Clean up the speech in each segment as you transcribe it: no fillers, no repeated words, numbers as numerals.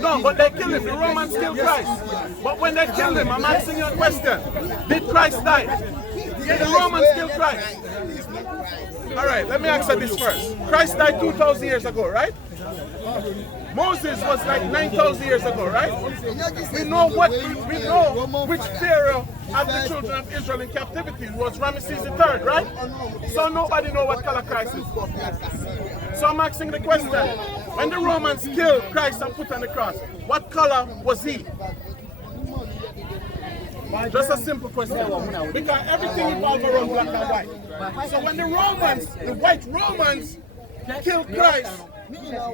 No, but they killed him. The Romans killed Christ. But when they killed him, I'm asking you a question. Did Christ die? Did the Romans kill Christ? All right, let me answer this first. Christ died 2,000 years ago, right? Moses was like 9,000 years ago, right? We know which pharaoh had the children of Israel in captivity. It was Ramesses III, right? So nobody knows what color Christ is. So I'm asking the question, when the Romans killed Christ and put on the cross, what color was he? Just a simple question. Because everything involves around black and white. So when the Romans, the white Romans, killed Christ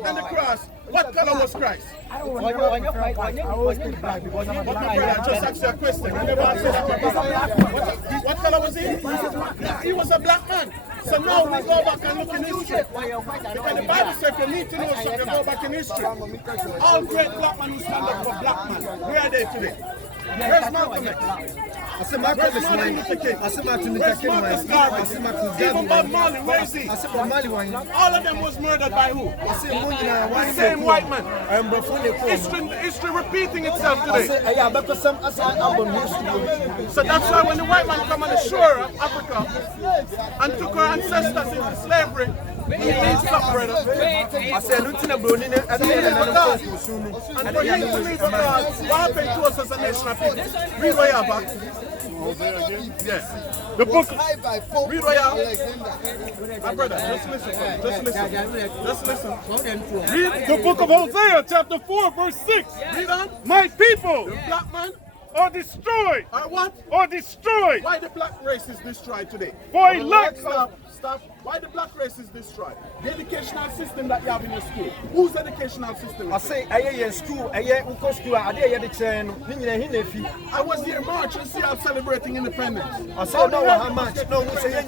on the cross, what color was Christ? But my brother, I just asked you a question. I never answered that. What color was he? He was a black man. So now we go back and look in history. Because the Bible says if you need to know something, go back in history. All great black men who stand up for black men, where are they today? Where's Malcolm X? I said Martin Luther King. I said Martin Luther King. I said Martin Luther King. Even Bob Marley, where is he? I said Bob Marley. All of them was murdered by who? I said the same white man. History repeating itself today. So that's why when the white man come on the shore of Africa and took our ancestors into slavery, he needs something, brother. I said, And for him to leave God, what happened to us as a nation of people? Read what you have back. Yes. The book. Read what you have. My brother, just listen. Just listen. Read The book of Hosea, chapter 4, verse 6. Read on. My people The black man are destroyed. are what? Are destroyed. Why the black race is destroyed today? For a lack of... Stop. Why the black race is destroyed? The educational system that you have in your school. Whose educational system? I say, I school, I school, I did the chain. I was here in March and see us celebrating independence. I said, no, how much? No, we say,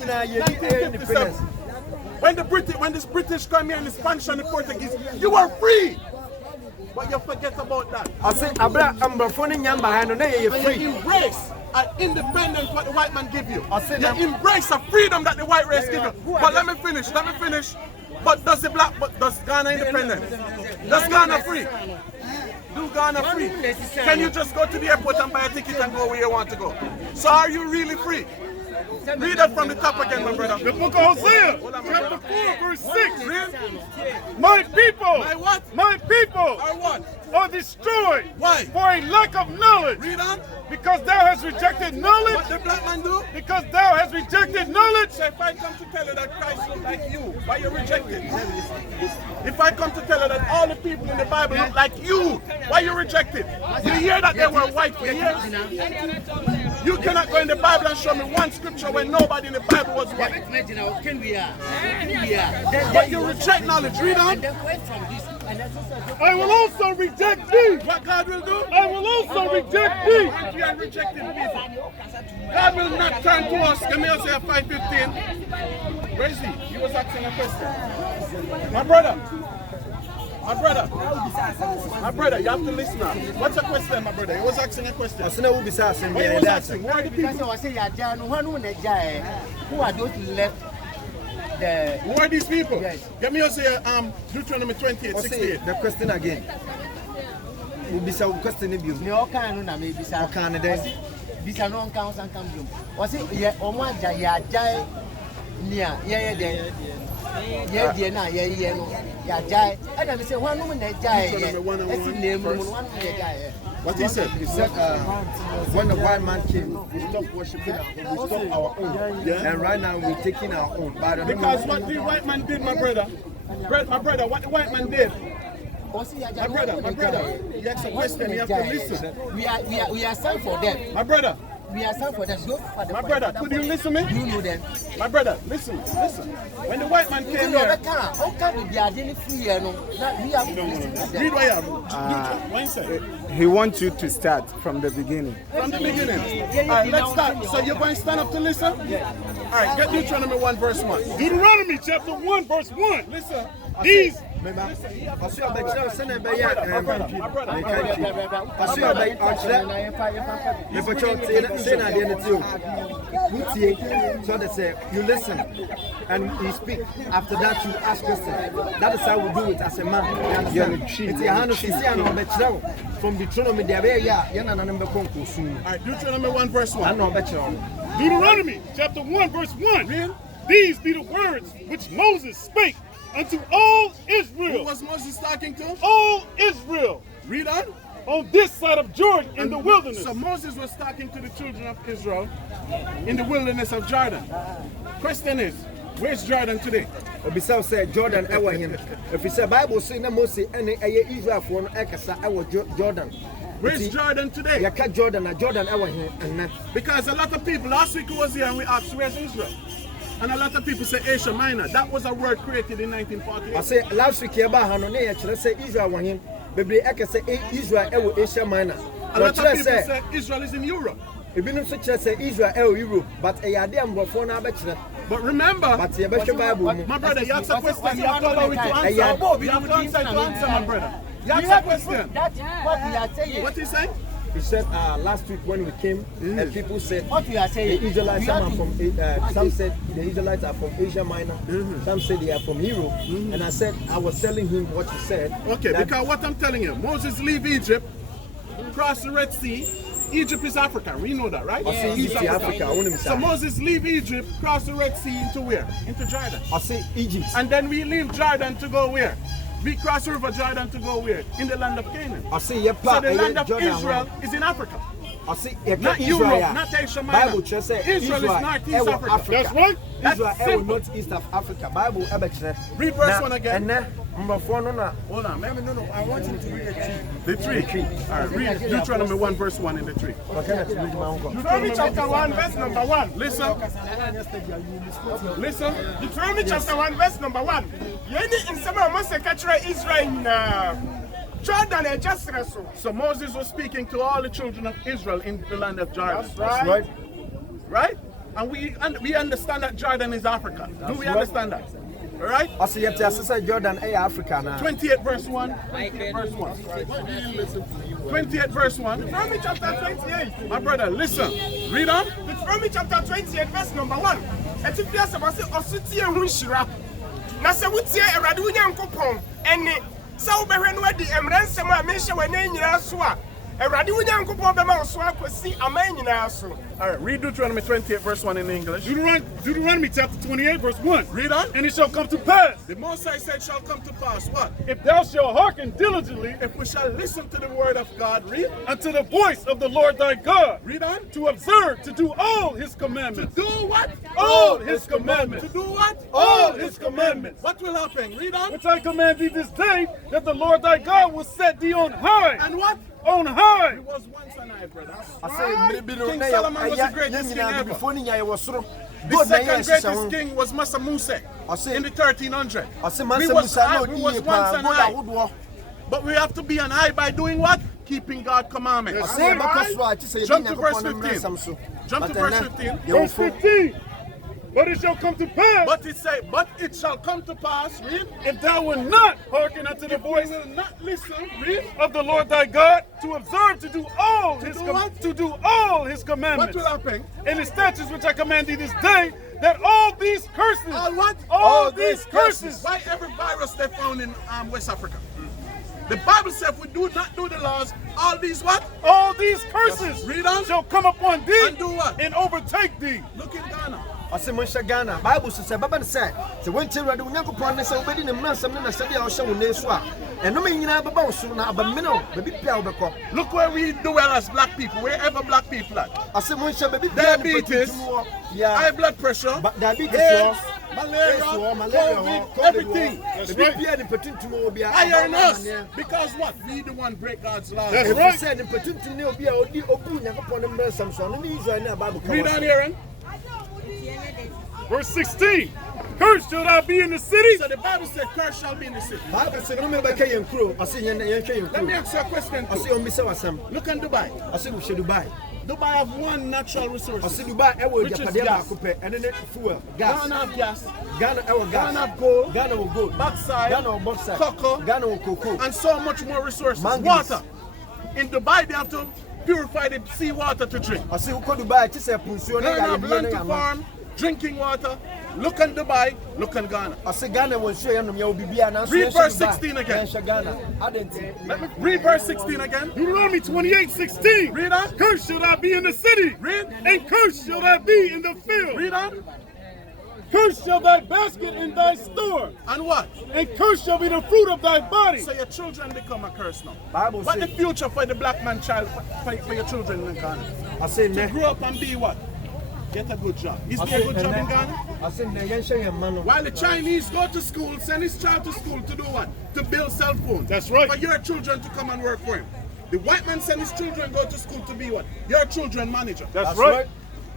independence. When the British come here and the Spanish and the Portuguese, you were free. But you forget about that. I say, I'm phoning you behind the When you embrace an independence what the white man give you. I said, you embrace a freedom that the white race give you. But let me finish. But does Ghana independent? Does Ghana free? Do Ghana free? Can you just go to the airport and buy a ticket and go where you want to go? So are you really free? Read that from the top again, my brother. The book of Hosea, chapter 4, verse 6. My people. My what? My people Are what? are destroyed. Why? For a lack of knowledge. Read on. Because thou hast rejected knowledge. What the black man do? Because thou hast rejected knowledge. So if I come to tell you that Christ look like you, why you reject it? If I come to tell you that all the people in the Bible look like you, why you reject it? You hear that they were white for years? You cannot go in the Bible and show me one scripture when nobody in the Bible was white. But you reject knowledge. Read on. I will also reject thee. What God will do? I will also reject thee. We are rejecting people. God will not turn to us. Give me Hosea 5:15. Where is he? He was asking a question. My brother, you have to listen now. What's the question, my brother? He was asking a question. I said, who was asking? What he was asking? Who are the people? Who are those left? Who are these people? Yes. Give me Hosea Deuteronomy 28:68. The question again. Who be so question you? No can na me bisa. Can they? Bisa no kan san kan biom. O se ye omo aja ya aja nia ye de. Ye de na ye no. Ya aja. E na me say one no na aja ye. E si name no one na aja ye. What he said? He said, when the white man came, we stopped worshiping our own, we stopped our own. Yeah. And right now we're taking our own. Because what the white man did, my brother, what the white man did, my brother, you ask a question, you have to listen. We are sent for them. My brother, We are sent for them. my brother, could you listen to me? You know them. My brother, listen. When the white man came here, read what you have. What you say? He wants you to start from the beginning. From the beginning. All right, let's start. So you're going to stand up to listen? Yeah. All right, get Deuteronomy 1 verse 1. Deuteronomy chapter 1, verse 1. Listen. So they say you listen and you speak. After that, you ask questions. That is how we do it as a man. From Deuteronomy, Deuteronomy 1 verse 1. Deuteronomy chapter 1 verse 1. These be the words which Moses spake unto all Israel. Who was Moses talking to? All Israel. Read on. On this side of Jordan in the wilderness. So Moses was talking to the children of Israel in the wilderness of Jordan. Question is, where's Jordan today? Obisa said Jordan ever him. If you say Bible say na Moses and Israel for no ekasa ever Jordan. Where's Jordan today? Yaka Jordan ever him and because a lot of people last week was here and we asked where's Israel? And a lot of people say Asia Minor. That was a word created in 1948. I say last week about Hanone actually say Israel was him. Baby ekasa Israel ever Asia Minor. A lot of people say Israel is in Europe. Ebinum so say Israel ever Europe, but yade amrofo na abekire. But remember, but you bet your Bible. My brother, you ask a question, you have to allow it to answer. You have to answer, my brother. You ask a question. That's what we are saying. What is he saying? He said last week when we came, people said what we are saying. The Israelites are from some said the Israelites are from Asia Minor, some said they are from Europe, and I was telling him what you said. Okay, because what I'm telling you, Moses leave Egypt, cross the Red Sea. Egypt is Africa. We know that, right? I say Africa. So Moses leave Egypt, cross the Red Sea into where? Into Jordan. I say Egypt. And then we leave Jordan to go where? We cross the River Jordan to go where? In the land of Canaan. I say so the land of Israel is in Africa. I say not Europe, not Asia Minor. Bible just say Israel is Northeast Africa. That's right. Israel is northeast of Africa. Bible read verse 1 again. Hold on, no. I want you to read the tree. All right, read Deuteronomy 1 verse 1 in the tree. Deuteronomy chapter 1 verse number 1. Listen. Deuteronomy chapter 1 verse number 1. Yeni insema Moses kachira Israel na Jordan and just so Moses was speaking to all the children of Israel in the land of Jordan. That's right. Right? And we understand that Jordan is Africa. Do we understand that? All right? I say you have to say Jordan is Africa now. 28 verse 1. 28 verse 1. Deuteronomy chapter 28. My brother, listen. Read on. Deuteronomy chapter 28 verse number 1. Ethiopia sabase osutie hu hira. Na se wutie Awurade Nyankopɔn ene sa wo behwe no adi emransem a me hye wane nyina so a Awurade Nyankopɔn bema wo so akosi aman nyina so. All right, read Deuteronomy 28 verse 1 in English. Deuteronomy chapter 28 verse 1. Read on. And it shall come to pass. The Most High said shall come to pass what? If thou shalt hearken diligently, if we shall listen to the word of God, read. Unto the voice of the Lord thy God. Read on. To observe, to do all his commandments. To do what? All his commandments. To do what? All his commandments. What will happen? Read on. Which I command thee this day, that the Lord thy God will set thee on high. And what? On high. He was once an eye, brother. I say King Solomon was the greatest king ever. The second greatest king was Massa Musa in the 1300s. We was once an eye. But we have to be an eye by doing what? Keeping God's commandments. Jump to verse 15. Jump to verse 15. Verse 15. But it shall come to pass. But it shall come to pass, read. If thou wilt not hearken unto the voice, will not listen, read, of the Lord thy God, to observe to do all his commandments. What will happen? And the statutes which I command thee this day, that all these curses. All what? All these curses. Why every virus they found in West Africa? The Bible says if we do not do the laws, all these what? All these curses read on, shall come upon thee and do what? And overtake thee. Look in Ghana. I say Monsha Ghana. Bible says Baba said, so when Tira do Nyankopon say obedi ne man sam na sabi a wo ne so a. Eno me nyina baba wo so na abamino baby pia wo beko. Look where we do well as black people, wherever black people are. I say Monsha baby diabetes, high blood pressure, diabetes, malaria, COVID, everything. Iron us. Because what? We the one break God's laws. That's right. Said the opportunity ne obi a odi obu Nyankopon ne sam so no me Israel na Bible. Read on, Aaron. Verse 16. Cursed shall thou be in the city. So the Bible said, curse shall be in the city. Bible say no me bɛka yɛn kuro ɔse yɛn hwɛ yɛn Let me kuro ask you a question ɔse too. ɔmbisa wasɛm Look in Dubai. ɔse wohyɛ Dubai Dubai have one natural resource. ɔse Dubai ɛwɔ Which is japadeɛ gas. baako pɛ ɛne ne fuel gas Ghana have gas. Ghana ɛwɔ Ghana gas have gold. Ghana wɔ gold Backside. Ghana wɔ bauxite Cocoa. Ghana wɔ cocoa And so much more resources. Manganese. Water. In Dubai, they have to purify the sea water to drink. ɔse wokɔ Dubai te sɛ punsuo ne Ghana have yayɛdeɛ learned ne to yama farm, drinking water. Look in Dubai, look in Ghana. ɔse Ghana wɔ nsuo yɛnom yɛwɔ biribiara nanso Read yɛnhyɛ verse Dubai 16 again. yɛnhyɛ Ghana adɛn Let me read verse 16 again. Deuteronomy 28:16. Read on. Cursed shall thou be in the city. Read. And cursed shall thou be in the field. Read on. Cursed shall thy basket in thy store. And what? And cursed shall be the fruit of thy body. So your children become a curse now. Bible What the say future for the black man child, for your children in Ghana? ɔse To nnɛ grow up and be what? Get a good job. Is there a good job in Ghana? ɔse nnɛ yɛnhyɛ yɛn mma no While the Chinese go to school, send his child to school to do what? To build cell phones. That's right. For your children to come and work for him. The white man send his children go to school to be what? Your children manager. That's right.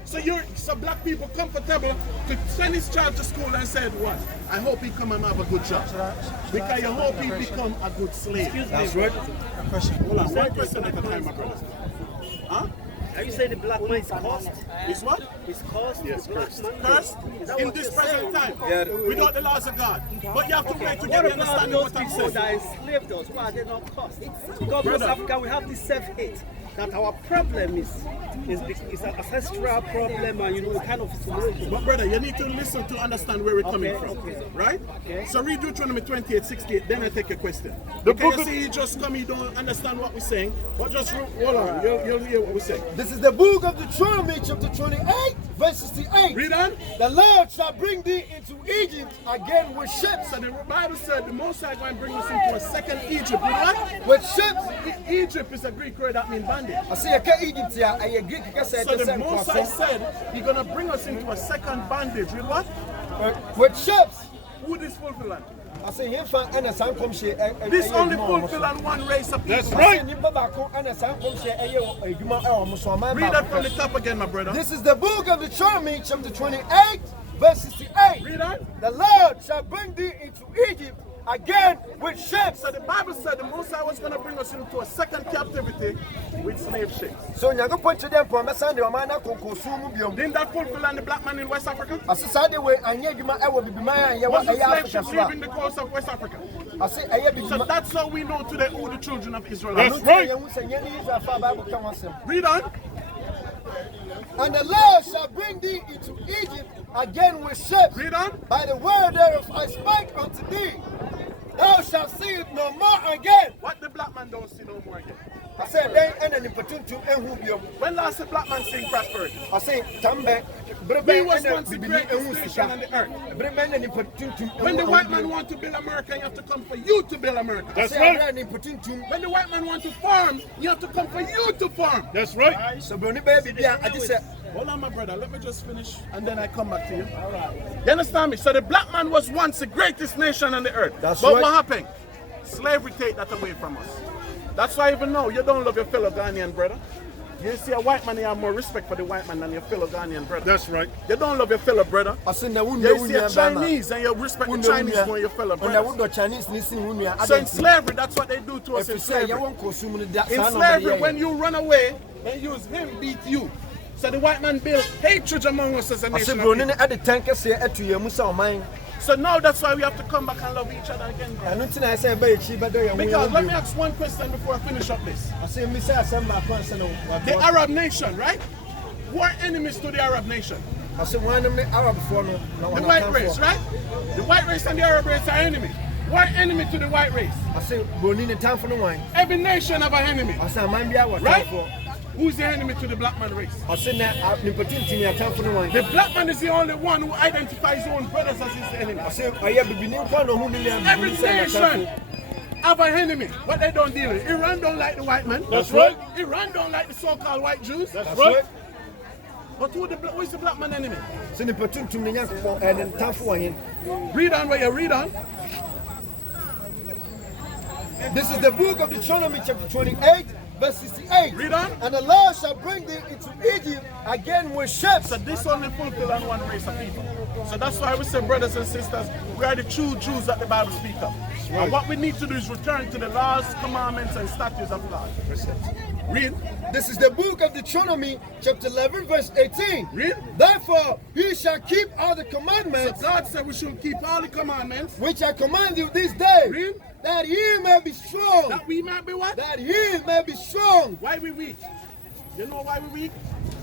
So black people comfortable to send his child to school and said what? I hope he come and have a good job. Because you hope he become a good slave. that's right Hold on, one question at a time, my brother. Huh? Are you saying the black man is cursed? Is what? Is cursed? Yes, the black cursed. man? Cursed Is that in what this you're saying? present time without the laws of God. But you have to wait to get What the about understanding those what I'm people saying. that enslaved us? Why are they not cursed? Because most Brother. Africa, we have this self-hate. That our problem is an ancestral problem, and we kind of isolation. But brother, you need to listen to understand where we're coming from. okay. Right? Okay. So read Deuteronomy 28:68, then I take your question. The Because book you of- see, he just come, he don't understand what we're saying. But just hold on, you'll hear what we're saying. This is the book of Deuteronomy chapter 28 verse 68 Read on. the Lord shall bring thee into Egypt again with ships So the Bible said the Most High going to bring us into a second Egypt. Read on. with ships Egypt is a Greek word that means bondage. ɔse yɛka Egypt a ɛyɛ Greek kasa So ɛte the sɛ Most High nkoasom said he's going to bring us into a second bondage. Read what? with ships Who this fulfill? ɔse yɛmfa ɛna saa nkɔmhyɛ This only fulfill on one race of people. That's right. nnipa baako ɛna saa nkɔmhyɛ ɛyɛ adwuma ɛwɔ mo so ɔman Read that from baako the pɛ. top again, my brother. This is the book of Deuteronomy chapter 28 verse 68 Read on. the Lord shall bring thee into Egypt again with ships. So the Bible said the Most High was going to bring us into a second captivity with slave ships. So Nyankopɔn kyerɛ dɛ mpɔ mɛsan de ɔman no akɔ nkosu mu biom. Didn't that fulfill on the black man in West Africa? Ase saa de wei anyɛ adwuma ɛwɔ bibiman a Was yɛwɔ the ɛyɛ slave Africa ship so a. leaving the coast of West Africa? Ase ɛyɛ So bibima. that's how we know today who the children of Israel That's are. Ɛno nti right. na yɛhu sɛ nyɛ ne Israel fa Bible ka ho asɛm. Read on. And the Lord shall bring thee into Egypt again with ships. Read on. By the word thereof I spake unto thee. Thou shalt see it no more again. What the black man don't see no more again. I said, then ɛna nipa tuntum ehu biom. When last the black man sing prosperity? I say, tambɛ We berebe was ɛna once the bibini greatest ehu nation sika. on the earth. Berebe ɛna nipa tuntum When the ehu white biom. man want to build America, you have to come for you to build America. That's Say, right. abira nipa tuntum. When the white man want to farm, you have to come for you to farm. That's right. So broni bɛyɛ bibi a ade sɛ Hold on, my brother. Let me just finish, and then I come back to you. You understand me? So the black man was once the greatest nation on the earth. That's but right. what happened? Slavery take that away from us. That's why even now you don't love your fellow Ghanaian brother. You see a white man, you have more respect for the white man than your fellow Ghanaian brother. That's right. You don't love your fellow brother. ɔse na wo You nua wo see a nua bɛma. Chinese and you respect the Chinese more than your fellow Ɔna brother. wo dɔ Chinese ni sin wo nua. So in slavery, that's what they do to us in Ɛfiri sɛ slavery. yɛwɔ nkosu mu no da In saa na slavery, ɔmo when yɛ. you run away, they use him beat you. So the white man built hatred among us as a Ɔse nation. of broni people. no ɛde tɛn kɛseɛ ɛto yɛn mu sɛ ɔman. So now that's why we have to come back and love each other again. bro. Ɛno nti na ɛsɛ ɛbɛyɛ akyi bɛdɔ yɛn ho Because yɛn let me bio. ask one question before I finish up this. Ɔse mi sɛ asɛm baako ansa na The wɔatoa. Arab nation, right? Who are enemies to the Arab nation? Ɔse wɔn anam ne Arabfoɔ no na The wɔn white race, atamfoɔ. right? The white race and the Arab race are enemies. Who are enemy to the white race? Ɔse broni ne tamfo no wan. Every nation have an enemy, Ɔse aman bi awɔ right? tamfoɔ. Who's the enemy to the black man race? Ɔse na nipa tuntum yɛ tamfo no wan. The black man is the only one who identifies his own brothers as his enemy. Ɔse ɔyɛ bibini nkwa na ɔho ne nua Every bibini sɛ nation n'atamfo. have an enemy, but they don't deal with it. Iran don't like the white man. That's right. Iran don't like the so-called white Jews. That's right. But who is the black man enemy? Sɛ nipa tuntum ne nyankopɔn ne tamfo wɔ hen. Read on where you read on. This is the book of Deuteronomy chapter 28 verse 68. Read on. And the Lord shall bring thee into Egypt again with ships. So this only fulfill on one race of people. So that's why we say, brothers and sisters, we are the true Jews that the Bible speaks of. And what we need to do is return to the laws, commandments, and statutes of God. Read. This is the book of Deuteronomy, chapter 11, verse 18. Read. Therefore, ye shall keep all the commandments So God said we should keep all the commandments. which I command you this day, Read. that ye may be strong. That we might be what? That ye may be strong. Why we weak? You know why we weak?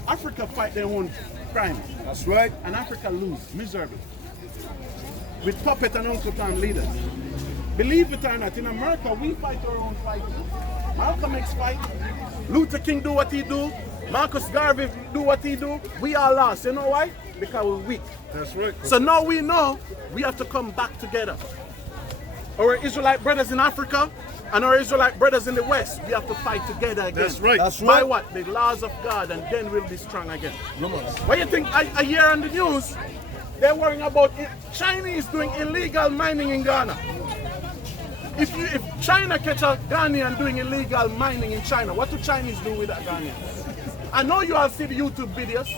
Africa fight their own crimes. That's right. And Africa lose miserably. With puppet and Uncle Tom leaders. Believe it or not, in America we fight our own fight. Malcolm X fight. Luther King do what he do. Marcus Garvey do what he do. We all lost. You know why? Because we're weak. That's right. So now we know we have to come back together. Our Israelite brothers in Africa and our Israelite brothers in the West, we have to fight together again. That's right. That's By right. what? The laws of God, and then we'll be strong again. What do you think? I hear on the news, they're worrying about Chinese doing illegal mining in Ghana. If China catch a Ghanaian doing illegal mining in China, what do Chinese do with that Ghanaian? I know you all see the YouTube videos,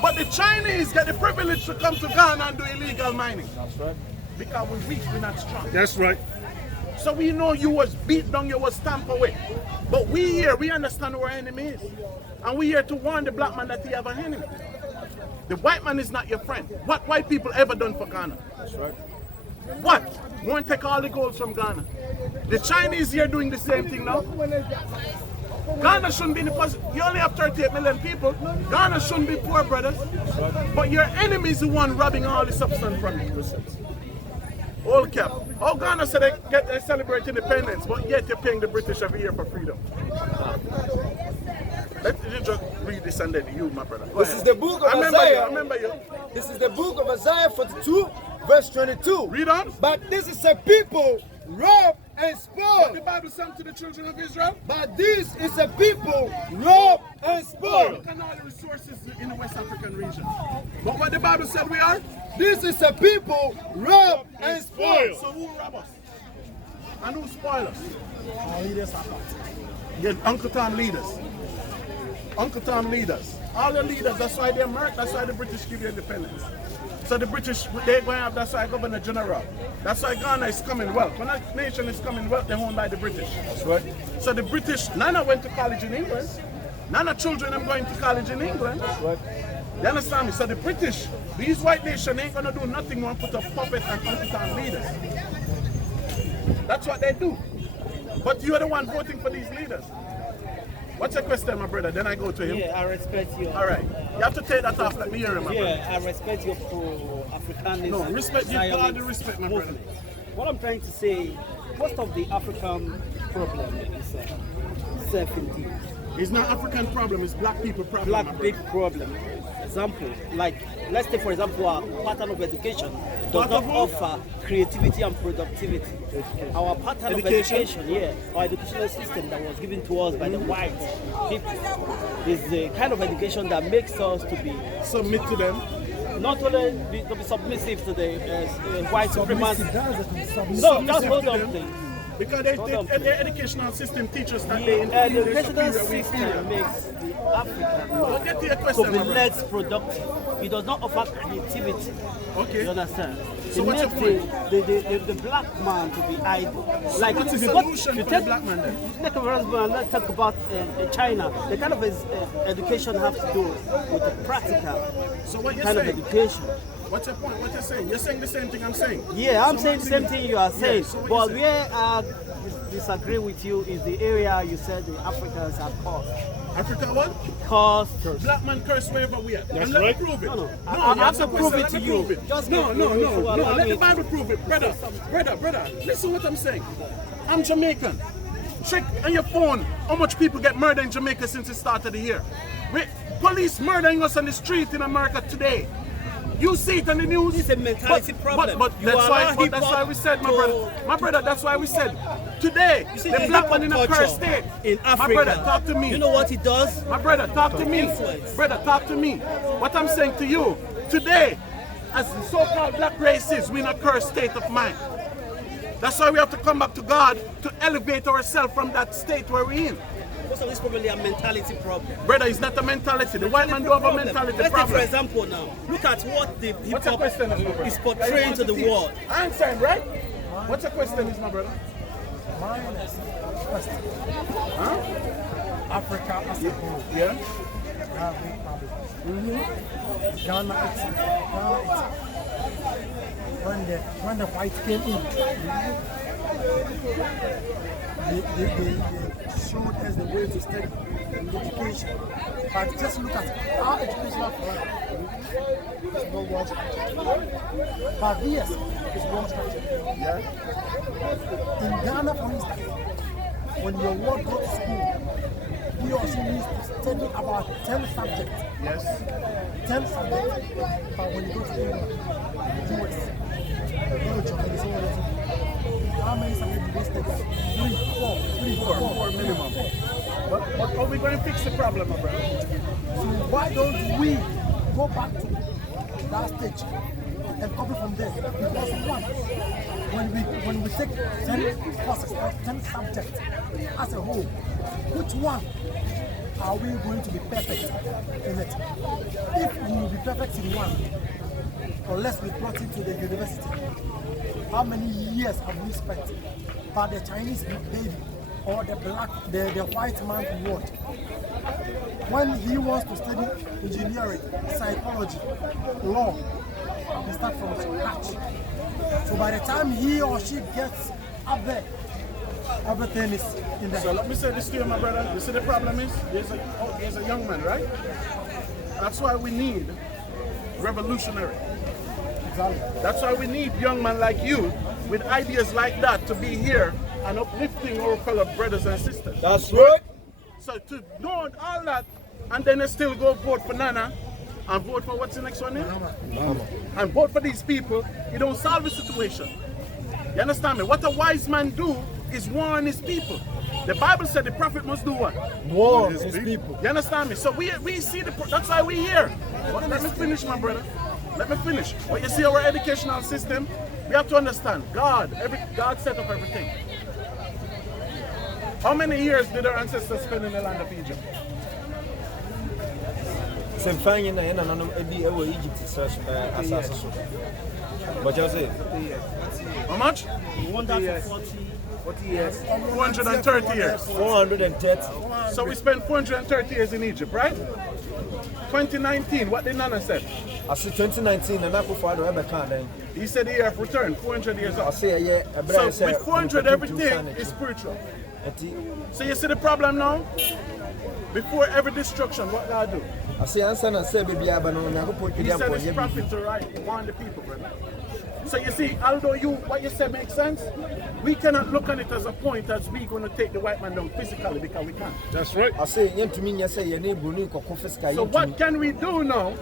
but the Chinese get the privilege to come to Ghana and do illegal mining. That's right. Because we're weak, we're not strong. That's right. So we know you was beat down, you was stamped away. But we here, we understand who our enemy is. And we here to warn the black man that he have an enemy. The white man is not your friend. What white people ever done for Ghana? That's right. What? Won't take all the gold from Ghana. The Chinese here doing the same thing now. Ghana shouldn't be in the position. You only have 38 million people. Ghana shouldn't be poor, brothers. But your enemy is the one robbing all the substance from you. All cap. All Ghana said they celebrate independence, but yet you're paying the British every year for freedom. Let me just read this and then you, my brother. This is the book of I remember Isaiah. you, I remember you. This is the book of Isaiah 42, verse 22. Read on. But this is a people robbed and The spoiled. Bible said to the children of Israel, But this is a people robbed and spoiled. look at all the resources in the West African region. But what the Bible said we are? This is a people robbed and spoiled. So who rob us? And who spoil us? Yeah, Uncle Tom leaders. Uncle Tom leaders. All the leaders, that's why they're marked, that's why the British give you independence. So the British, they're going to have, that's why Governor General. That's why Ghana is Commonwealth. When a nation is Commonwealth, they're owned by the British. That's right. So the British, Nana went to college in England. Nana children are going to college in England. That's right. You understand me? So the British, these white nations ain't going to do nothing more put a puppet and Uncle Tom leaders. That's what they do. But you're the one voting for these leaders. What's your question, my brother? Then I go to him. Yeah, I respect you. All right. You have to take that off. Let me hear him, my brother. Yeah, I respect your pro-Africanism. No, respect. You all the respect, my brother. What I'm trying to say, most of the African problem is self-induced. It's not African problem, it's black people problem. my Black brother. big problem. Example, like let's take for example our pattern of education does not offer creativity and productivity. Our pattern of education, our educational system that was given to us by the white people is the kind of education that makes us to be Submit to them. not only to be submissive to the white supremacy. No, just hold on, please. Because their educational system teaches that The they inferior, they're educational superior, we system inferior. makes the African Well, get to your to question, be my brother. less productive. It does not offer creativity. Okay. You understand? So It what's your makes the black man to be idle. Like what's if the you go- solution you for take- the black man then? Like for example, let's talk about China. The kind of education has to do with the practical So what you're kind of saying? education. What's your point? What you're saying? You're saying the same thing I'm saying. Yeah, I'm So saying the same thing you are saying. so what But you saying? where I disagree with you is the area you said the Africans are caused. Africa what? Caused. Black man curse wherever we are. That's And let right. me prove it. No, no. No, I you have to answer prove question, it let to me you. prove it. Just No, give no, me- no, allow no. Let me- the Bible prove it. Brother, listen what I'm saying. I'm Jamaican. Check on your phone how much people get murdered in Jamaica since the start of the year. Police murdering us on the street in America today. You see it on the news. It's a mentality problem. But You that's allow why hip-hop that's why we said, to- my brother, that's why we said today You see, the the black man in a hip-hop cursed culture state. in My Africa, brother, talk to me. you know what it does? My brother, talk to me. Influence. Brother, talk to me. What I'm saying to you, today, as the so-called black race is, we're in a cursed state of mind. That's why we have to come back to God to elevate ourselves from that state where we're in. Most of this probably a mentality problem. Brother, it's not a mentality. The white man don't have a mentality Let's take problem. for example now. Look at what the hip What's your hop question, my brother? is portraying to the world. Answer, right? What's your question, my brother? Mine is first, Huh? Africa as a whole. Yeah. Have big problems. Ghana, when the whites came in, they showed us the way to study and education. But just look at our educational plan. It's not well structured. But yes, it's well structured. Yeah. In Ghana, for instance, when your ward goes to school, he or she needs to study about 10 subjects. Yes. 10 subjects. But when you go to England, US, Belgium, and so on, how many subjects do they study? 3, 4 minimum. But how are we going to fix the problem, my brother? So why don't we go back to that stage and copy from there? Because one, when we take 10 courses or 10 subjects as a whole, which one are we going to be perfect in it? If we will be perfect in one, or let's be brought into the university, how many years have we spent? But the Chinese baby or the white man what? When he wants to study engineering, psychology, law, he starts from scratch. So by the time he or she gets up there, everything is in there. So let me say this to you, my brother. You see the problem is, he's a young man, right? That's why we need revolutionary. Exactly. That's why we need young men like you with ideas like that to be here and uplifting our fellow brothers and sisters. That's right. So to know all that and then they still go vote for Nana and vote for what's the next one name? And vote for these people, you don't solve the situation. You understand me? What a wise man do is warn his people. The Bible said the prophet must do what? Warn his people. You understand me? So we see that's why we're here. But let me finish, my brother. Let me finish. But you see our educational system, we have to understand God set up everything. How many years did our ancestors spend in the land of Egypt? How much? 140 years. 430 years. 430. So we spent 430 years in Egypt, right? 2019, what did Nana say? I see 2019 and I put forward the then. He said the year of return, 400 years I off. say So with 400 everything is spiritual. So you see the problem now? Before every destruction, what God do? I say answer and say baby abano na go put He them said for his you. prophets are right, warn the people, brother. So you see, although what you said makes sense, we cannot look at it as a point as we going to take the white man down physically because we can't. That's right. I say yen to me nya say ye na bruni ko confisca. So what can we do now?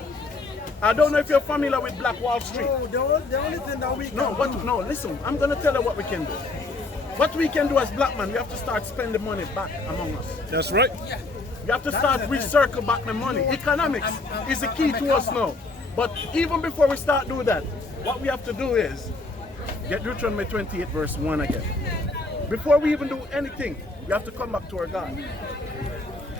I don't know if you're familiar with Black Wall Street. No, the only thing that we No, listen, I'm going to tell you what we can do. What we can do as black men, we have to start spending money back among us. That's right. We have to start recircle back the money. Economics is the key to us now. But even before we start doing that, what we have to do is get Deuteronomy 28 verse 1 again. Before we even do anything, we have to come back to our God.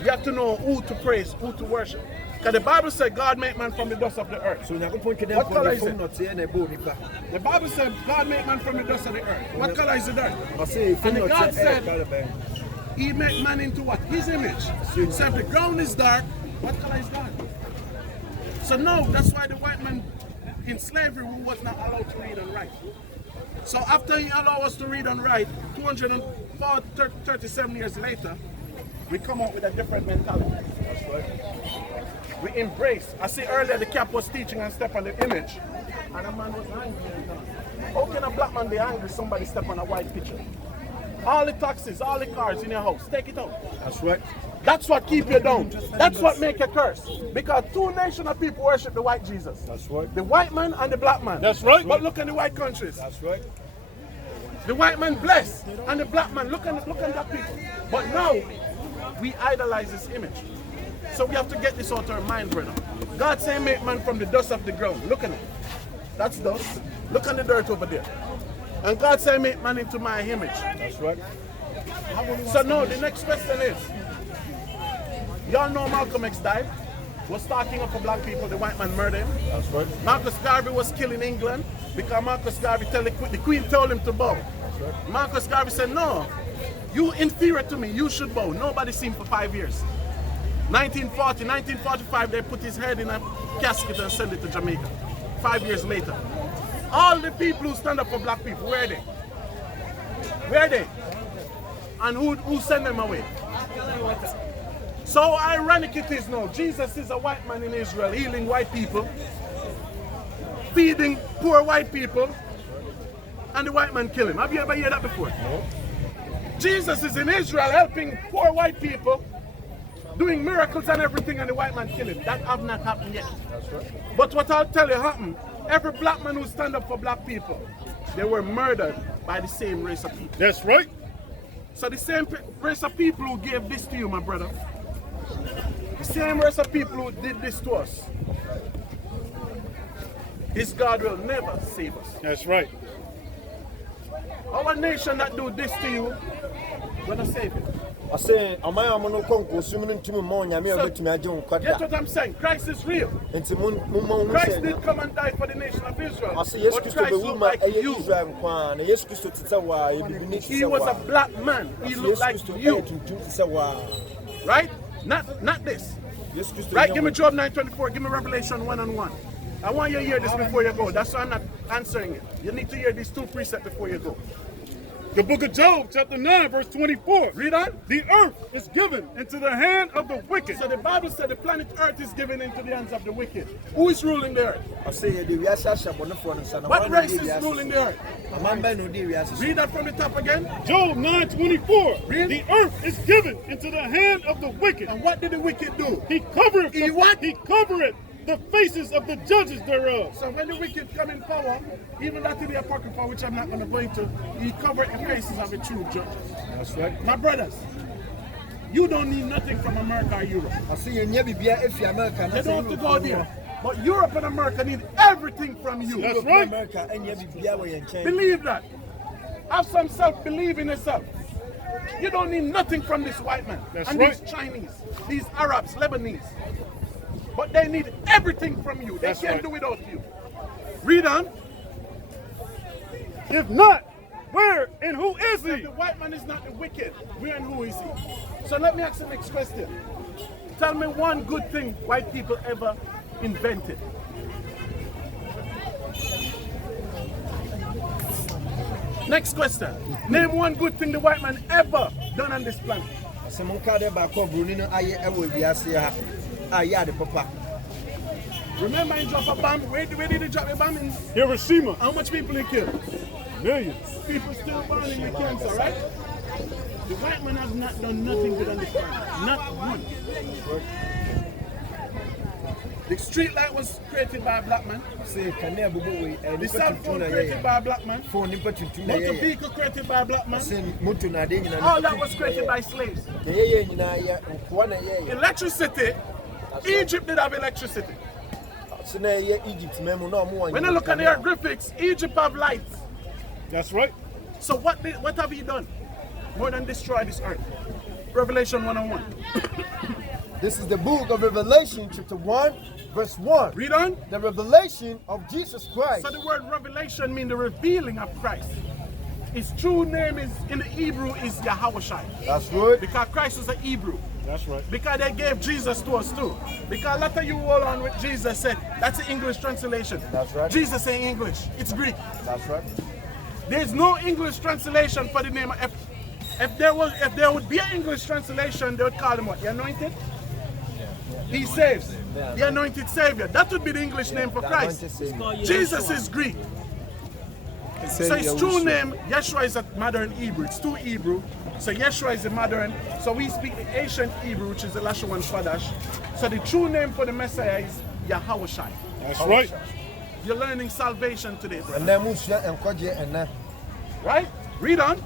We have to know who to praise, who to worship. Because the Bible said God made man from the dust of the earth. So na go put them What for color the is phone it? not say na bo nipa. The Bible said God made man from the dust of the earth. What color is the dirt? I say phone And not God say said He made man into what? His image. So if the ground is dark, what color is God? So no, that's why the white man in slavery who was not allowed to read and write. So after he allowed us to read and write, 237 years later, we come out with a different mentality. That's right. We embrace. I see earlier the cap was teaching and step on the image, and a man was angry. How can a black man be angry if somebody step on a white picture? All the taxes, all the cars in your house, take it out. That's right. That's what keep you down. That's what make you curse. Because two nations of people worship the white Jesus. That's right. The white man and the black man. That's right. But look at the white countries. That's right. The white man blessed and the black man, look at that people. But now, we idolize this image. So we have to get this out of our mind, brother. God say make man from the dust of the ground. Look at it. That's dust. Look at the dirt over there. And God said, make man into my image. That's right. So now the next question is, y'all know Malcolm X died, was talking up for black people, the white man murdered him. That's right. Marcus Garvey was killed in England because Marcus Garvey told the Queen told him to bow. That's right. Marcus Garvey said, no, you inferior to me, you should bow. Nobody seen for 5 years. 1940, 1945, they put his head in a casket and sent it to Jamaica. 5 years later. All the people who stand up for black people, where are they? Where are they? And who sent them away? So ironic it is now. Jesus is a white man in Israel, healing white people, feeding poor white people, and the white man kill him. Have you ever heard that before? No. Jesus is in Israel helping poor white people, doing miracles and everything, and the white man kill him. That have not happened yet. That's right. But what I'll tell you happened, every black man who stand up for black people, they were murdered by the same race of people. That's right. So the same race of people who gave this to you, my brother, the same race of people who did this to us, this God will never save us. That's right. Our nation that do this to you, will not save it. I say, am I a no concourse swimming to me more? I'm here to me. I don't cut Get that. what I'm saying? Christ is real. It's Christ did come and die for the nation of Israel. I say, yes, But Christ Christ look looked like like you. Yes, Christ to say He was a black man. He looked like you. Right? Not this. Right? Give me Job 9:24. Give me Revelation 1:1. I want you to hear this before you go. That's why I'm not answering it. You need to hear these two precepts before you go. The book of Job, chapter 9, verse 24. Read on. The earth is given into the hand of the wicked. So the Bible said the planet Earth is given into the hands of the wicked. Who is ruling the earth? I say, What race is ruling the earth? Read that from the top again. Job 9:24. Read. The earth is given into the hand of the wicked. And what did the wicked do? He covereth He what? He covereth the faces of the judges thereof. So when the wicked come in power, even that in the Apocrypha, which I'm not going to go into, he covered the faces of the true judges. That's right. My brothers, you don't need nothing from America or Europe. I see you never be if you American. You don't have to go there. But Europe and America need everything from you. That's right. America and you be away and change. Believe that. Have some self-belief in yourself. You don't need nothing from this white man. That's and right. these Chinese, these Arabs, Lebanese. But they need everything from you. They That's can't right. do without you. Read on. If not, where and who is If he? the white man is not the wicked, where and who is he? So let me ask the next question. Tell me one good thing white people ever invented. Next question. Name one good thing the white man ever done on this planet. Someone called back up Brunino. I will be as here. Yeah, the papa. Remember he dropped a bomb? Where did he drop a bomb in? Hiroshima. How much people he killed? Millions. People still burning with cancer, right? The white man has not done nothing good on this planet. Not one. The street light was created by a black man. Say, can never be The cell phone created by a black man. phone in particular. Motor vehicle created by a black man. All All that was created by slaves. Egypt. Electricity. Egypt did have electricity. When I look at the hieroglyphics, Egypt have lights. That's right. So what have he done? More than destroy this earth. Revelation 1:1. This is the book of Revelation, chapter 1, verse 1. Read on. The revelation of Jesus Christ. So the word revelation means the revealing of Christ. His true name is in the Hebrew is Yahushua. That's good. Because Christ was a Hebrew. That's right. Because they gave Jesus to us too. Because a lot of you hold on with Jesus said, that's the English translation. That's right. Jesus ain't English, it's Greek. That's right. There's no English translation for the name. If there would be an English translation, they would call him what? The Anointed? He saves. The Anointed Savior. That would be the English name for Christ. Jesus is Greek. So his true name, Yeshua, is a modern Hebrew. It's too Hebrew. So Yeshua is a modern. So we speak the ancient Hebrew, which is the Lashawan Fadash. So the true name for the Messiah is Yahushua. That's right. You're learning salvation today, brother. And then Musha and Kwaji and then. Right? Read on.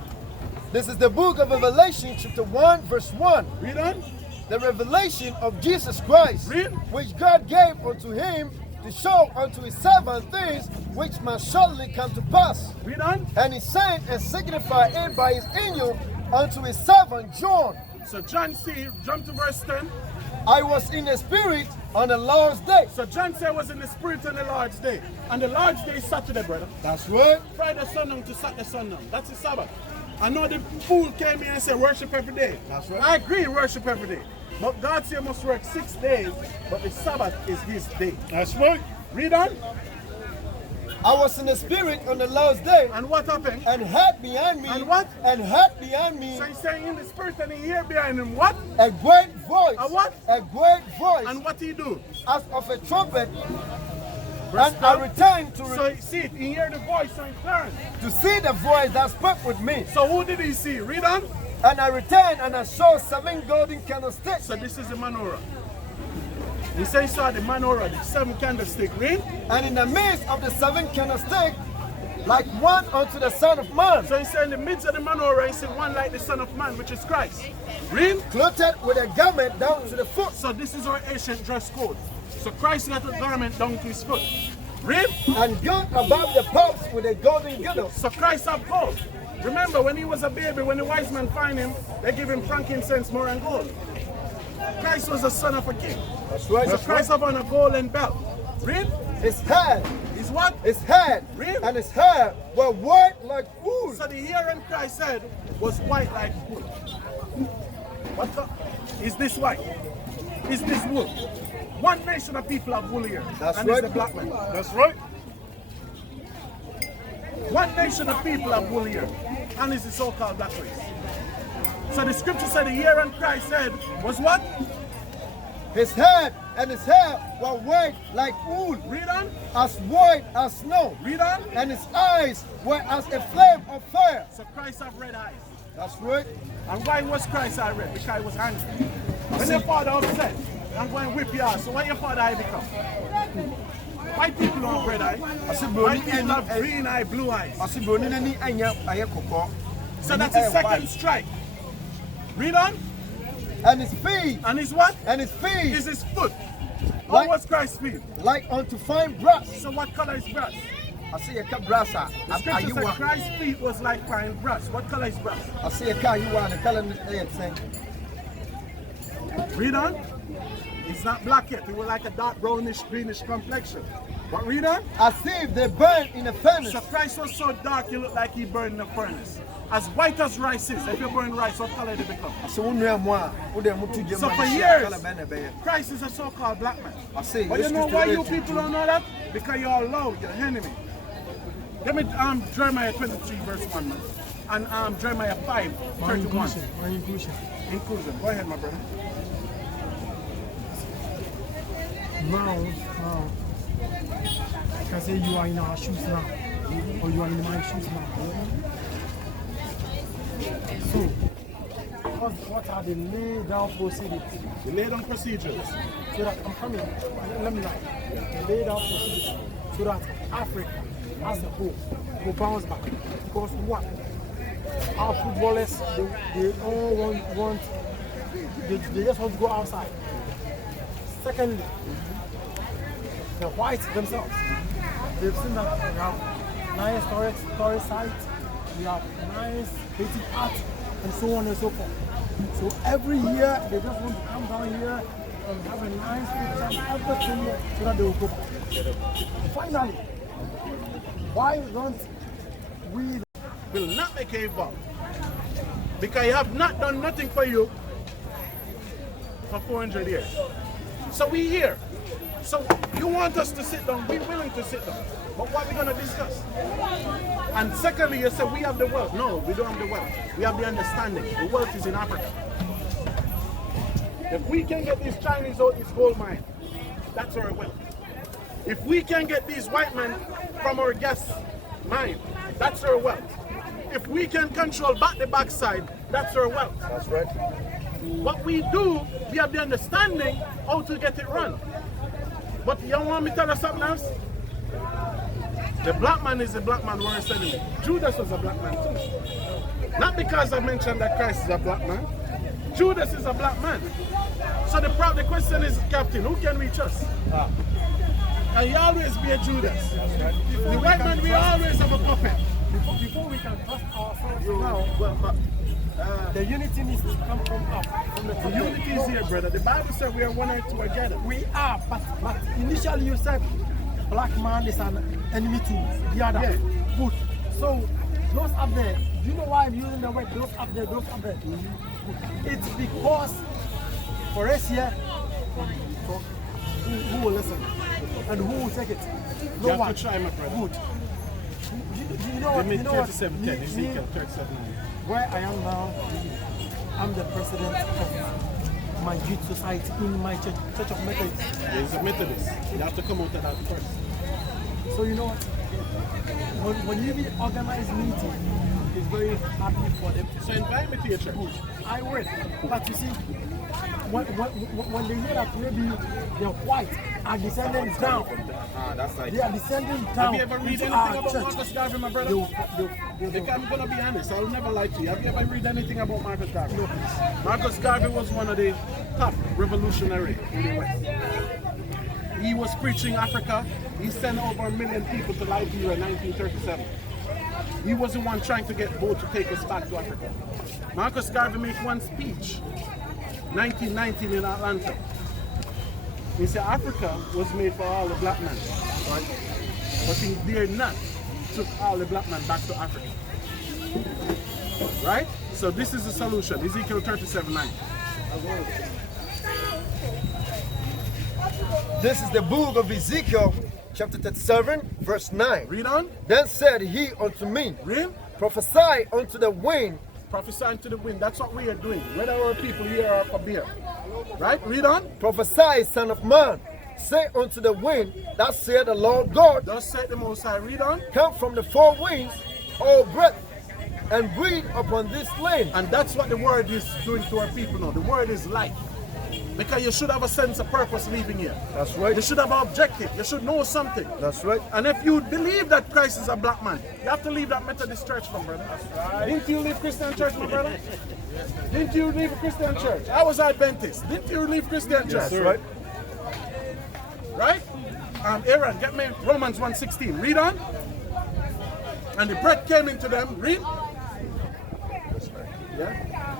This is the book of Revelation, chapter 1, verse 1. Read on. The revelation of Jesus Christ, Read. which God gave unto him to show unto his servant things which must shortly come to pass. Read on. And he sent and signified it by his angel unto his servant John. So John see, jump to verse 10. I was in the spirit on the Lord's day. So John said was in the spirit on the Lord's day. And the Lord's day is Saturday, brother. That's right. Friday sundown to Saturday sundown. That's the Sabbath. I know the fool came here and said worship every day. That's right. I agree, worship every day. But God said you must work 6 days, but the Sabbath is his day. That's right. Read on. I was in the spirit on the Lord's day. And what happened? And heard behind me. And what? And heard behind me. So he's saying in the spirit and he hear behind him what? A great voice. A what? A great voice. And what he do? As of a trumpet. Verse And I 12. returned So he see it, he hear the voice and turn. to see the voice that spoke with me. So who did he see? Read on. And I returned and I saw 7 golden candlesticks. So this is the menorah. He said he saw the menorah, the 7 candlestick. Read. And in the midst of the 7 candlesticks, like one unto the Son of Man, So he said in the midst of the menorah, he said one like the Son of Man, which is Christ. Read. clothed with a garment down to the foot, So this is our ancient dress code. So Christ got a garment down to his foot. Read. and girt about the paps with a golden girdle. So Christ have gold. Remember when he was a baby, when the wise men find him, they give him frankincense, myrrh, and gold. Christ was the son of a king. That's right. So Christ have on a golden belt. Read. His head, Is what? his head, Read. and his hair were white like wool. So the hair on Christ's head was white like wool. What the? Is this white? Is this wool? One nation of people have wool here. That's and right. it's the black man. That's right. One nation of people have wool here. And it's the so-called black race. So the scripture said the hair on Christ's head was what? His head and his hair were white like wool, Read on. as white as snow. Read on. And his eyes were as a flame of fire. So Christ have red eyes. That's right. And why was Christ eye red? Because he was angry. When your father upset, I'm going to whip your ass. So why your father eye become? White people don't have red eye. White people have green eye, blue eyes. So that's the second strike. Read on. And his feet, And his what? and his feet, Is his foot. How Like- was Christ's feet? like unto fine brass. So what color is brass? I see a car brass. The scripture said Christ's feet was like fine brass. What color is brass? I see a car you want the color saying. Read on. It's not black yet. It was like a dark brownish, greenish complexion. But read on. As if they burn in a furnace. So Christ was so dark, he looked like he burned in a furnace. As white as rice is, if you burn rice, what color did it become? So So for years, Christ is a so-called black man. I see. But you know why you people don't know that? Because you're loud, you're enemy. Let me Jeremiah 23 verse 1, man. And Jeremiah 5, 31. My inclusion. Inclusion. Go ahead, my brother. Now, you can say you are in our shoes now, or you are in my shoes now. So, what are the laid down procedures? The lay down procedures. So that I'm coming, let me know. The laid down procedures so that Africa as a whole will bounce back. Because what? Our footballers, they all want they just want to go outside. Secondly, the whites themselves, they've seen that we have nice tourist sites, we have nice native art, and so on and so forth. So every year they just want to come down here and have a nice picture and everything so that they will go back. Finally, why don't we Will not make a vow. Because I have not done nothing for you for 400 years. So we here. So you want us to sit down, we're willing to sit down. But what are we going to discuss? And secondly, you said we have the wealth. No, we don't have the wealth. We have the understanding. The wealth is in Africa. If we can get these Chinese out this gold mine, that's our wealth. If we can get these white men from our gas mine, that's our wealth. If we can control back the backside, that's our wealth. That's right. What we do, we have the understanding how to get it run. But you want me to tell you something else? The black man is a black man worse enemy. Judas was a black man too. Not because I mentioned that Christ is a black man. Judas is a black man. So the question is, Captain, who can we trust? And you always be a Judas. The white man, we always have a puppet. Before we can trust ourselves now, the unity needs to come from us. From The unity is here, brother. The Bible said we are one and two together. We are, but initially you said black man is an enemy to the other. Yeah. Good. So those up there, do you know why I'm using the word those up there, those up there? It's because for us here, who will listen and who will take it? You have to try, my brother. Good. Do you know what? They You know made what? 37:10, Ezekiel 37:9. Where I am now, I'm the president of my youth society in my church of Methodist. There's a Methodist. You have to come out of that first. So you know what? When you be organized meeting, it's very happy for them. So invite me to your church. I will. But you see, when they hear that maybe the white are descending down, they are descending down. Have you ever read into anything our about church. Marcus Garvey, my brother? Look, I'm going to be honest. I'll never lie to you. Have you ever read anything about Marcus Garvey? No, please. Marcus Garvey was one of the top revolutionaries in the West. He was preaching Africa. He sent over 1 million people to Liberia in 1937. He was the one trying to get boat to take us back to Africa. Marcus Garvey made one speech, 1919 in Atlanta. He said Africa was made for all the black men, right? But he dared not took all the black men back to Africa. Right? So this is the solution, Ezekiel 37:9. This is the book of Ezekiel, chapter 37, verse 9. Read on. Then said he unto me, Read. prophesy unto the wind. Prophesying to the wind. That's what we are doing. Whether our people here are for beer. Right? Read on. Prophesy, son of man. Say unto the wind, thus saith the Lord God, Thus said the Most High. Read on. come from the four winds, all breath, and breathe upon this land. And that's what the word is doing to our people now. The word is life. Because you should have a sense of purpose leaving here. That's right. You should have an objective. You should know something. That's right. And if you believe that Christ is a black man, you have to leave that Methodist church, my brother. Didn't you leave Christian church, my brother? Didn't you leave a Christian church? I was Adventist. Didn't you leave Christian church? That's right. Right? Aaron, get me Romans 1:16. Read on. And the breath came into them. Read. Yeah.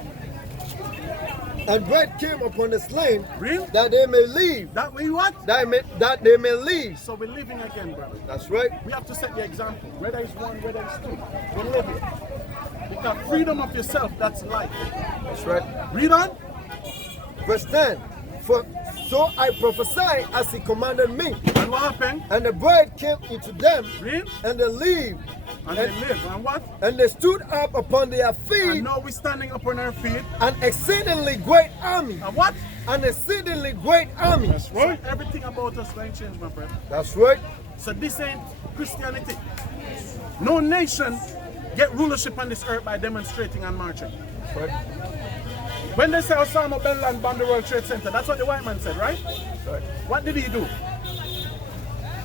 And bread came upon the slain, Read. that they may live. That we what? That they may live. So we're living again, brother. That's right. We have to set the example. Whether it's one, whether it's two. We're living. Because freedom of yourself, that's life. That's right. Read on. Verse 10. For so I prophesy as he commanded me, And what happened? and the bread came into them, Read. and they lived, And they live. And what? and they stood up upon their And feet, now we're standing up on our feet. an exceedingly great army, And what? an exceedingly great army. That's right. So everything about us ain't changed, my friend. That's right. So this ain't Christianity. No nation get rulership on this earth by demonstrating and marching. That's right. When they say Osama bin Laden bombed the World Trade Center, that's what the white man said, right? That's right. What did he do?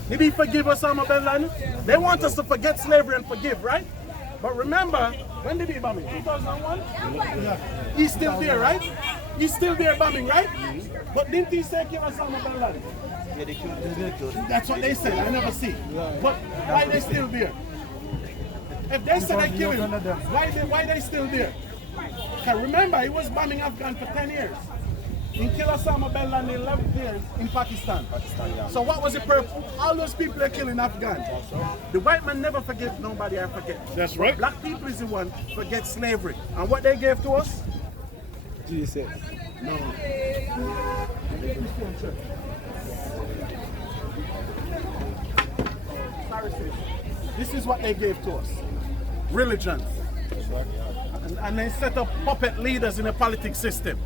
Did he forgive Osama bin Laden? They want us to forget slavery and forgive, right? But remember, when did he bomb it? 2001? Yeah. He's still there, right? He's still there bombing, right? But didn't he say kill Osama bin Laden? Yeah, they killed him. That's what they said. I never see. But why they still there? If they said they killed him, why they still there? Because remember, he was bombing Afghan for 10 years. He killed Osama bin Laden in 11 years in Pakistan. So what was the purpose? All those people they kill in Afghan. The white man never forgive nobody, I forget. That's right. Black people is the one forget slavery. And what they gave to us? Jesus. No. This is what they gave to us. Religion. And they set up puppet leaders in the politics system.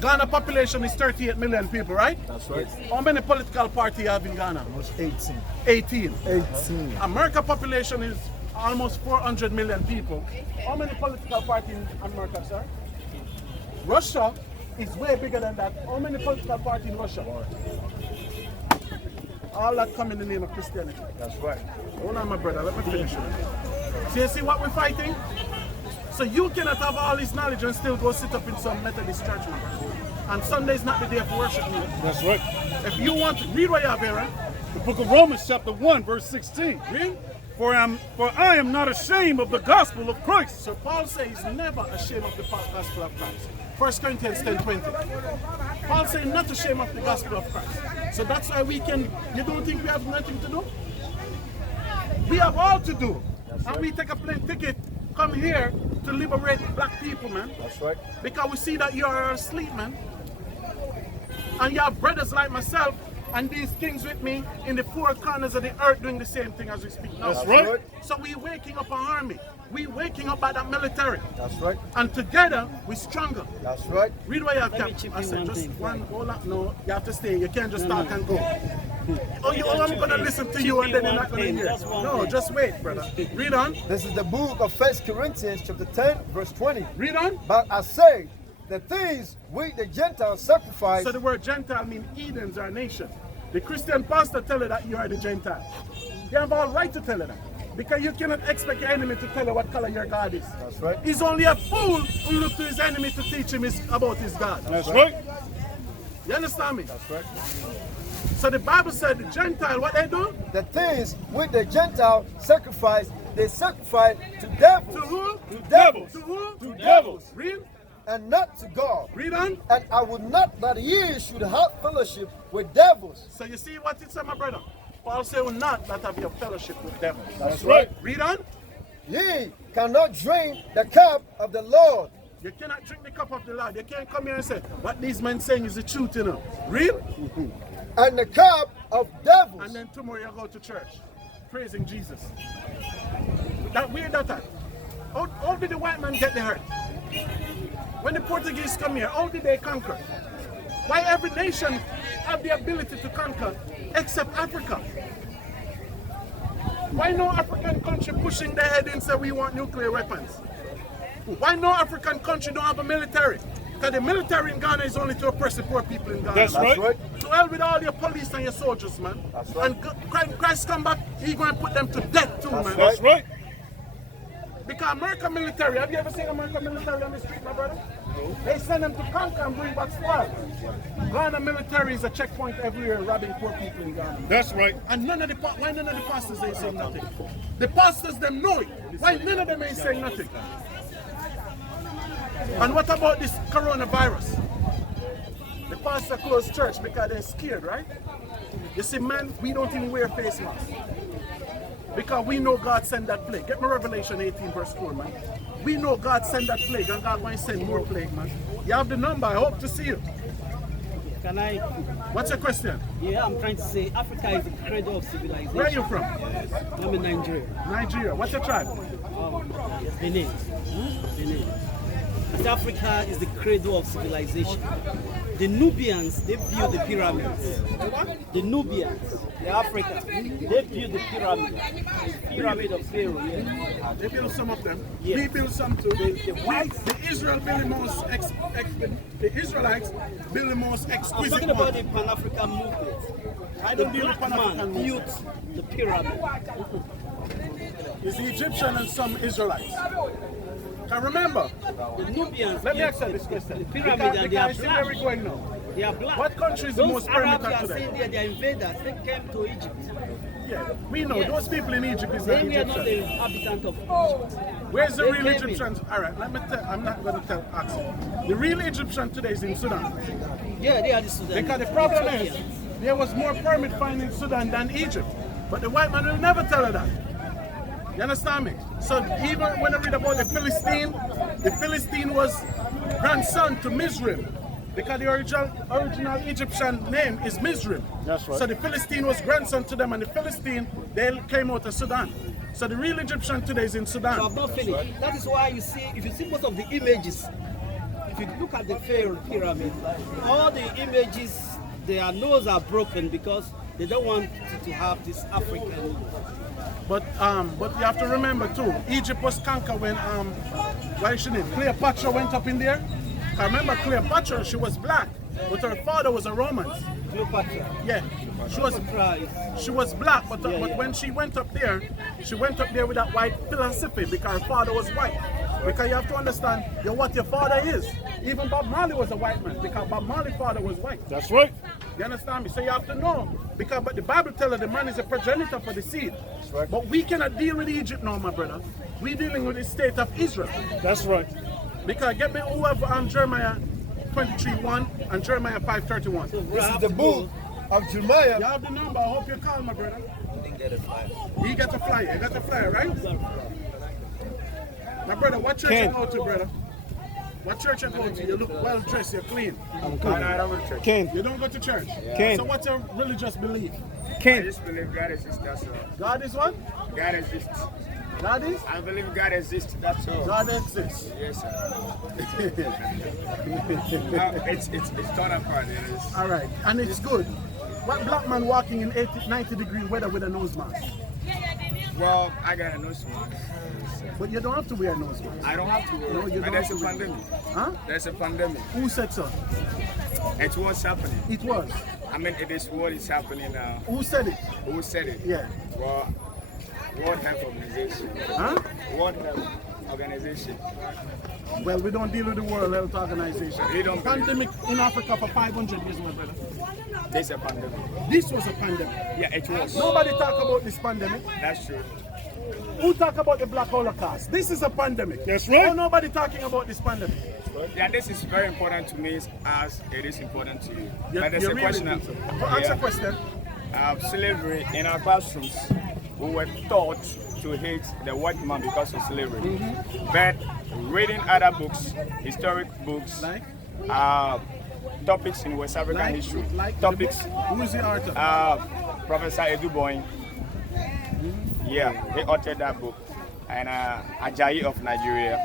Ghana population is 38 million people, right? That's right. How many political parties have in Ghana? Almost 18. 18. 18. America population is almost 400 million people. How many political parties in America, sir? Russia is way bigger than that. How many political parties in Russia? All that come in the name of Christianity. That's right. Hold on, my brother, let me finish it. So you see what we're fighting? So you cannot have all this knowledge and still go sit up in some Methodist church, man. And Sunday is not the day for worship. That's right. If you want to read what you have here, The book of Romans chapter 1 verse 16. Read. For I am not ashamed of the gospel of Christ. So Paul says he's never ashamed of the gospel of Christ. 1 Corinthians 10:20. Paul says not ashamed of the gospel of Christ. So that's why you don't think we have nothing to do? We have all to do. And we take a plane ticket, come here to liberate black people, man. That's right. Because we see that you are asleep, man. And you have brothers like myself and these kings with me in the four corners of the earth doing the same thing as we speak now. That's right. So we're waking up an army. We're waking up by that military. That's right. And together, we're stronger. That's right. Read what you have, Let me Cap. chip I in said, one just thing. one, hold up. No, you have to stay. You can't just start and go. I'm going to listen to you and then you're not going to hear. Just one No, thing. just wait, brother. Read on. This is the book of 1 Corinthians chapter 10 verse 20. Read on. But I say, the things which the Gentiles sacrifice, So the word Gentile means heathens or nation. The Christian pastor tell you that you are the Gentile. You have all right to tell you that. Because you cannot expect your enemy to tell you what color your God is. That's right. He's only a fool who look to his enemy to teach him about his God. That's right. You understand me? That's right. So the Bible said the Gentile, what they do? The things which the Gentiles sacrifice, they sacrifice to devils. To who? To devils. To who? To devils. Read. And not to God. Read on. And I would not that ye should have fellowship with devils. So you see what it said, my brother? Paul said, will not that have your fellowship with devils. That's right. Read on. Ye cannot drink the cup of the Lord. You cannot drink the cup of the Lord. You can't come here and say, what these men saying is the truth, you know. Read. And the cup of devils. And then tomorrow you go to church, praising Jesus. That weird that time. How did the white man get the hurt? When the Portuguese come here, how did they conquer? Why every nation have the ability to conquer except Africa? Why no African country pushing their head and say we want nuclear weapons? Why no African country don't have a military? Because the military in Ghana is only to oppress the poor people in Ghana. That's right. right. To hell with all your police and your soldiers, man. That's right. And Christ come back, he's going to put them to death too, man. That's right. Because American military, have you ever seen American military on the street, my brother? No. They send them to conquer and bring back spoil. Ghana military is a checkpoint every year robbing poor people in Ghana. That's right. And why none of the pastors ain't saying nothing? The pastors them know it. Why none of them ain't saying nothing? And what about this coronavirus? The pastor closed church because they're scared, right? You see, man, we don't even wear face masks. Because we know God sent that plague. Get me Revelation 18 verse 4, man. We know God sent that plague and God wants to send more plague, man. You have the number. I hope to see you. Can I? What's your question? Yeah, I'm trying to say Africa is the cradle of civilization. Where are you from? I'm in Nigeria. Nigeria. What's your tribe? Benin. Benin. But Africa is the cradle of civilization. The Nubians, they built the pyramids. The Nubians, the Africans, they built the pyramid of Pharaoh. Yeah. They build some of them. Yes. We build some too. The whites. The Israel build the most the Israelites build the most I'm exquisite talking about one. the Pan-African movement. I The don't build the black Pan-African man movement. built the pyramid. It's the Egyptian and some Israelites. Can remember? The Nubians Let me built ask you this question. the pyramid and they are Because see where we're black. going now. They are black. What country is the Those most Arabs primitive you are today? saying there, they are invaders. They came to Egypt. Yeah, we know Yes. those people in Egypt is not They were not the Egyptian. inhabitant of Egypt. Where's the They real came in. Egyptians? All right, let me tell. I'm not going to tell Axel. The real Egyptian today is in Sudan. Yeah, they are the Sudan. Because the problem is, there was more permit finding in Sudan than Egypt. But the white man will never tell her that. You understand me? So even when I read about the Philistine was grandson to Mizraim. Because the original Egyptian name is Mizraim. That's right. So the Philistine was grandson to them, and the Philistine, they came out of Sudan. So the real Egyptian today is in Sudan. So I'm not finished. That is why you see, if you see most of the images, if you look at the Pharaoh pyramid, all the images, their nose are broken because they don't want to have this African. But you have to remember too, Egypt was conquered when what is she name? Cleopatra went up in there. I remember Cleopatra, she was black, but her father was a Roman. Cleopatra. Yeah, she was black, but Yeah. when she went up there with that white philosophy because her father was white. Because you have to understand what your father is. Even Bob Marley was a white man because Bob Marley's father was white. That's right. You understand me? So you have to know because but the Bible tells us the man is a progenitor for the seed. right. But we cannot deal with Egypt now, my brother. We're dealing with the state of Israel. That's right. Because get me whoever Jeremiah 23:1 and Jeremiah 5:31. This is the book of Jeremiah. You have the number. I hope you're calm, my brother. You got the flyer. You got the flyer, right? My brother, what church you go to, brother? What church you go to? You look well dressed. You're clean. I'm good. Ken. You don't go to church. Ken. So what's your religious belief? Ken. just believe God exists, that's all. God is what? God exists. God is? I believe God exists, that's all. God exists. Yes, sir. It's torn apart. It is. All right, and it's good. What black man walking in 90-degree weather with a nose mask? Well, I got a nose mask. But you don't have to wear a nose mask. I don't have to wear No, it. you But don't there's have a to wear it. pandemic. Huh? There's a pandemic. Who said so? It's what's happening. It was. I mean, it is what is happening now. Who said it? Who said it? Yeah. Well, World Health Organization. Huh? World Health Organization. Well, we don't deal with the World Health Organization. We don't believe. Pandemic in Africa for 500 years, my brother. There's a pandemic. This was a pandemic. Yeah, it was. Nobody talk about this pandemic. That's true. Who talk about the Black Holocaust? This is a pandemic. That's right. Oh, nobody talking about this pandemic. Yeah, this is very important to me as it is important to you. You- But there's you a really question. think so? Answer question. Slavery in our classrooms, we were taught to hate the white man because of slavery. Mm-hmm. But reading other books, historic books, Like? topics in West African history, Like topics, Who's the author? Professor Edu Boyne, yeah, he authored that book. And Ajayi of Nigeria,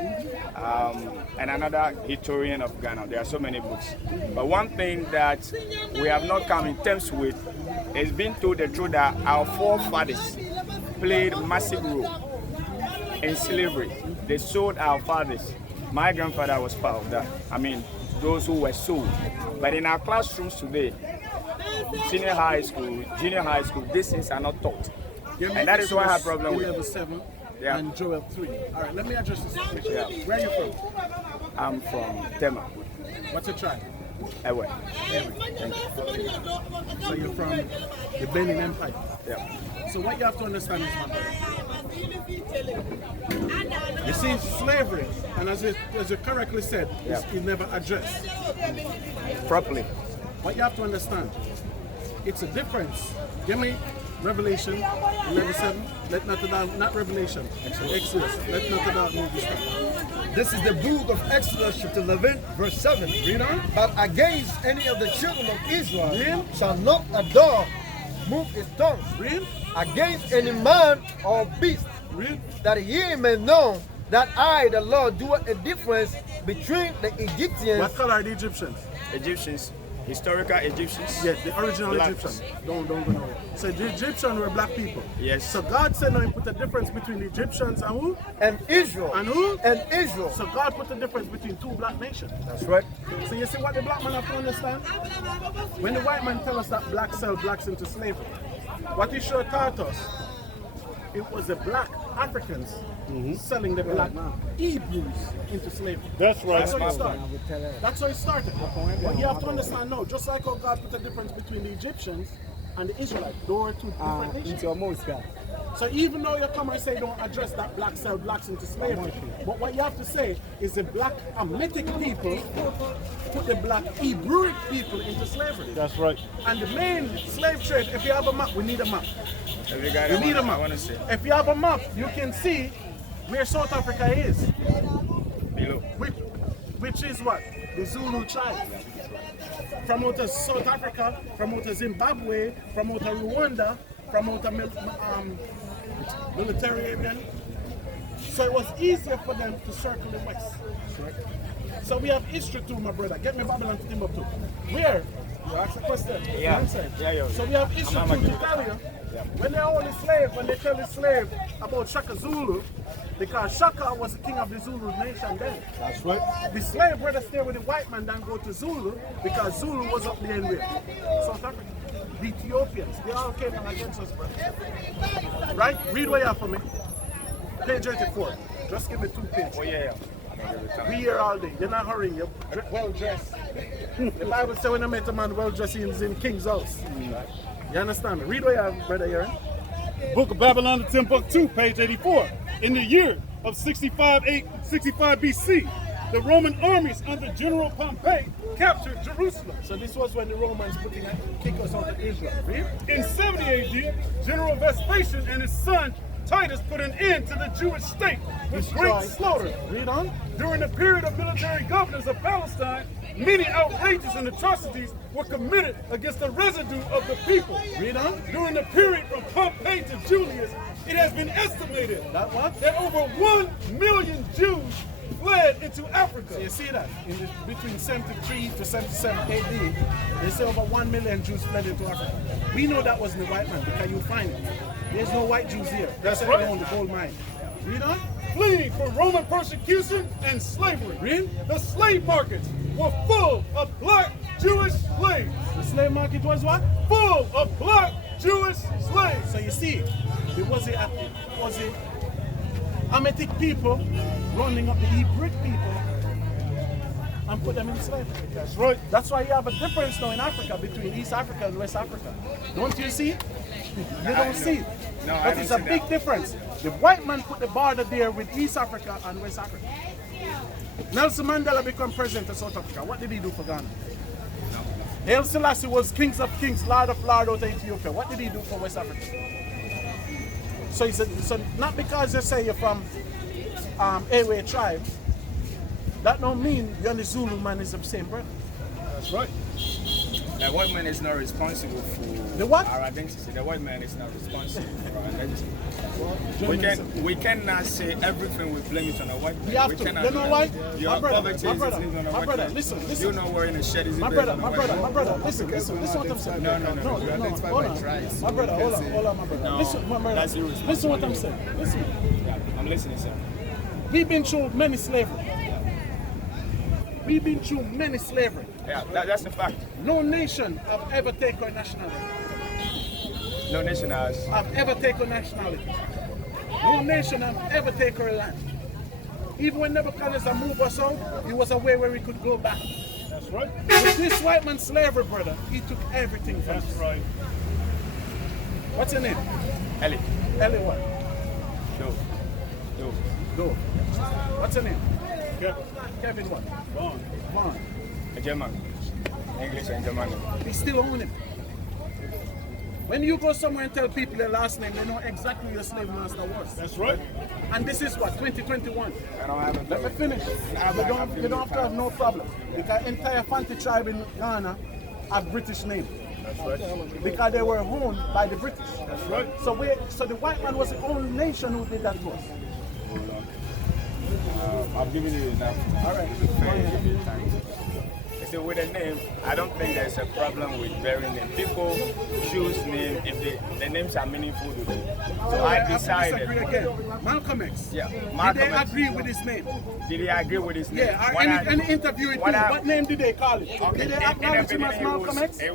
and another historian of Ghana. There are so many books. But one thing that we have not come in terms with is being told the truth that our forefathers played a massive role in slavery. They sold our fathers. My grandfather was part of that. I mean, those who were sold. But in our classrooms today, senior high school, junior high school, these things are not taught. And that is why I have a problem with. Level 7 Yeah. and Joel 3. All right, let me address this situation. Yeah. Where are you from? I'm from Tema. What's your tribe? Ewe. So you're from the Benin Empire. Yeah. So what you have to understand is, my brother, you see, slavery, and as you correctly said, is never addressed. Properly. What you have to understand, it's a difference. Give me Revelation 11:7. Let not the doubt, not Revelation. Exodus. Let not the doubt move this time. This is the book of Exodus chapter 11 verse 7. Read on. But against any of the children of Israel Read. shall not a dog move his tongue Read. against any man or beast, Read. that ye may know that I, the Lord, do a difference between the Egyptians. What color are the Egyptians? Egyptians, historical Egyptians. Yes, the original Blacks. Egyptians. Don't go nowhere. So the Egyptians were black people. Yes. So God said, no, he put a difference between the Egyptians and who? And Israel. And who? And Israel. So God put a difference between two black nations. That's right. So you see what the black man have to understand? When the white man tell us that blacks sell blacks into slavery, what he sure taught us, it was the black Africans selling the black Hebrews into slavery. That's right. That's how it started. That's how it started. But you have to understand, no, just like how God put a difference between the Egyptians and the Israelites, they were two different nations. Into a most guy. So even though you come and say don't address that black sell blacks into slavery, but what you have to say is the black Hamitic people put the black Hebrewic people into slavery. That's right. And the main slave trade, if you have a map, we need a map. Every guy You need a I map. want to say If you have a map, you can see where South Africa is, below. which is what? The Zulu tribe. From out of South Africa, from out of Zimbabwe, from out of Rwanda, from out of Mediterranean. So it was easier for them to circle the west. So we have history too, my brother. Get me Babylon to Timbuktu. Where? You ask the question. Yeah. Answer. Yeah. So we have history I'm too gonna to tell you. When they hold the slave, when they tell the slave about Shaka Zulu, because Shaka was the king of the Zulu nation then. That's right. The slave rather stay with the white man than go to Zulu because Zulu was up there in where? South Africa. The Ethiopians, they all came against us, bro. Right? Read what you have for me. Page 84. Just give me 2 pins. Oh, yeah. We here all day. You're not hurrying. You're well dressed. The Bible says when I met a man well dressed, he's in King's house. You understand me? Read what you have, brother here. Book of Babylon to Timbuktu, page 84. In the year of 65 BC, the Roman armies under General Pompey captured Jerusalem. So this was when the Romans kick us out of Israel. Read. In 70 AD, General Vespasian and his son Titus put an end to the Jewish state with great slaughter. Read on. During the period of military governors of Palestine, many outrages and atrocities were committed against the residue of the people. Read on. During the period from Pompey to Julius, it has been estimated that over 1 million Jews fled into Africa. So you see that? Between 73 to 77 AD, they say over 1 million Jews fled into Africa. We know that wasn't the white man because you find it. There's no white Jews here. That's why they own the gold mine. Read on. Fleeing from Roman persecution and slavery. Read. The slave markets were full of black Jewish slaves. The slave market was what? Full of black Jewish slaves. So you see, it was a Hamitic people running up the Hebrew people and put them in slavery. That's right. That's why you have a difference now in Africa between East Africa and West Africa. Don't you see? You don't see it. No, but it's a big difference. The white man put the border there with East Africa and West Africa. Nelson Mandela became president of South Africa. What did he do for Ghana? Haile Selassie was King of Kings, Lord of Lords out of Ethiopia. What did he do for West Africa? So not because you say you're from Ewe tribe, that don't mean you and the Zulu man is the same brother. That's right. The white man is not responsible for the what? Our identity. The white man is not responsible for our identity. We cannot say everything we blame it on the white man. We have to. You know why? Your poverty is my brother, listen. You're not wearing a shirt. My brother, listen what I'm saying. No. Hold on. My brother, hold on, my brother. No, listen, my brother. Listen what I'm saying. Listen. Yeah, I'm listening, sir. We've been through many slavery. Yeah, that's a fact. No nation have ever taken nationality. No nation has. Have ever taken nationality. No nation have ever taken a land. Even when Nebuchadnezzar moved us out, it was a way where we could go back. That's right. With this white man's slavery, brother, he took everything from us. That's right. What's your name? Ellie. Ellie what? Do. What's your name? Kevin what? Vaughn. A German. English and German. They still own him. When you go somewhere and tell people their last name, they know exactly who your slave master was. That's right. And this is what, 2021. I don't have a Let me finish. You don't have to have no problem. Because entire Fanti tribe in Ghana have British name. That's right. Because they were owned by the British. That's right. So the white man was the only nation who did that to us. I've given you enough. All right. So with a name, I don't think there's a problem with bearing them. People choose name if the names are meaningful to them. So I decided. Again. Malcolm X. Yeah. Did they agree with his name? Did they agree with his name? Yeah. Any interview with him, what name did they call it? Okay. Did they acknowledge him as Malcolm X? It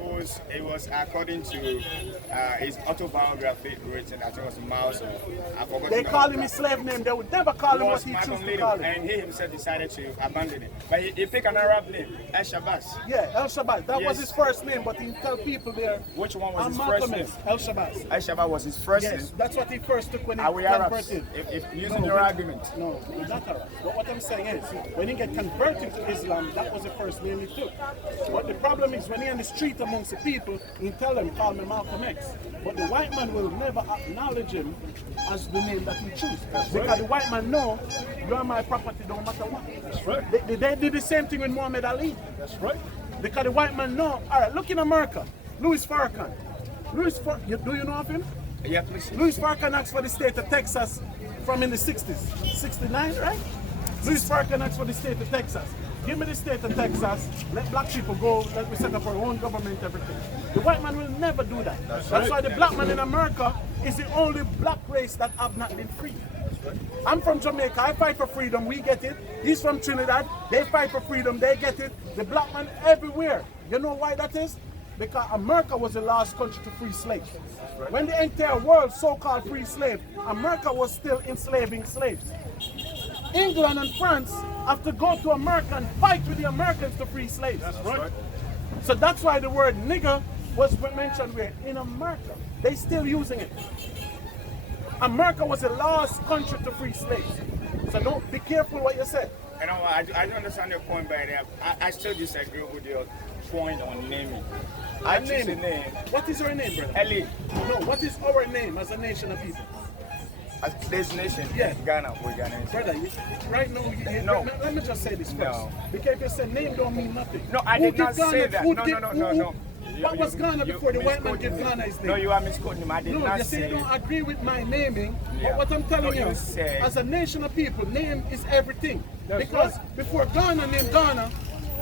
was according to his autobiography written. I think it was Miles. I forgot. They call him his slave name. They would never call him what he chose to call him. And he himself decided to abandon it. But he picked an Arab name, El Shabazz. Yeah, El Shabazz. That was his first name, but he tell people there. Which one was his Malcolm first name? X, El Shabazz. El Shabazz was his first name. Yes, that's what he first took when he Are we Arabs? converted. If using your argument. No, we're not Arabs. But what I'm saying is, when he get converted to Islam, that was the first name he took. But the problem is, when he on the street amongst the people, he tell them, call me Malcolm X. But the white man will never acknowledge him as the name that he chooses. Because the white man know, you are my property, don't matter what. That's right. They did the same thing with Muhammad Ali. That's right. Because the white man know. All right, look in America. Louis Farrakhan. Do you know of him? Yeah, please. Louis Farrakhan asked for the state of Texas from in the 60s. 69, right? Louis Farrakhan asked for the state of Texas. Give me the state of Texas, let black people go, let me set up our own government, everything. The white man will never do that. That's why the black man in America is the only black race that have not been free. I'm from Jamaica, I fight for freedom, we get it. He's from Trinidad, they fight for freedom, they get it. The black man everywhere. You know why that is? Because America was the last country to free slaves. When the entire world so-called free slave, America was still enslaving slaves. England and France have to go to America and fight with the Americans to free slaves. That's right. So that's why the word nigger was mentioned where? In America. They still using it. America was the last country to free slaves. So don't be careful what you say. You know, I don't understand your point, but I still disagree with your point on naming. I choose a name. What is your name, brother? Ellie. No, what is our name as a nation of people? As this nation, Yeah. Ghana, we're Ghanaians. Brother, right now, No. let me just say this first. No. Because if you say name don't mean nothing. No, I did not say that. No. What was Ghana before the white man gave Ghana his name? No, you are misquoting him. I did No, not you say say you don't agree with my naming, Yeah. but what I'm telling No, you, you said- as a nation of people, name is everything. Because before Ghana named Ghana,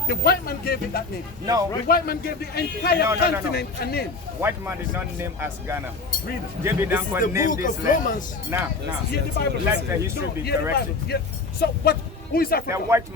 the white man gave it that name. No. The white man gave the entire No. continent a name. White man is not named as Ghana. Read it. JB This is the Danko named book this of land. Romans. Now. Hear the Bible. Let the history No, be hear the corrected. Bible. Yeah. So what? Who is Africa? The white man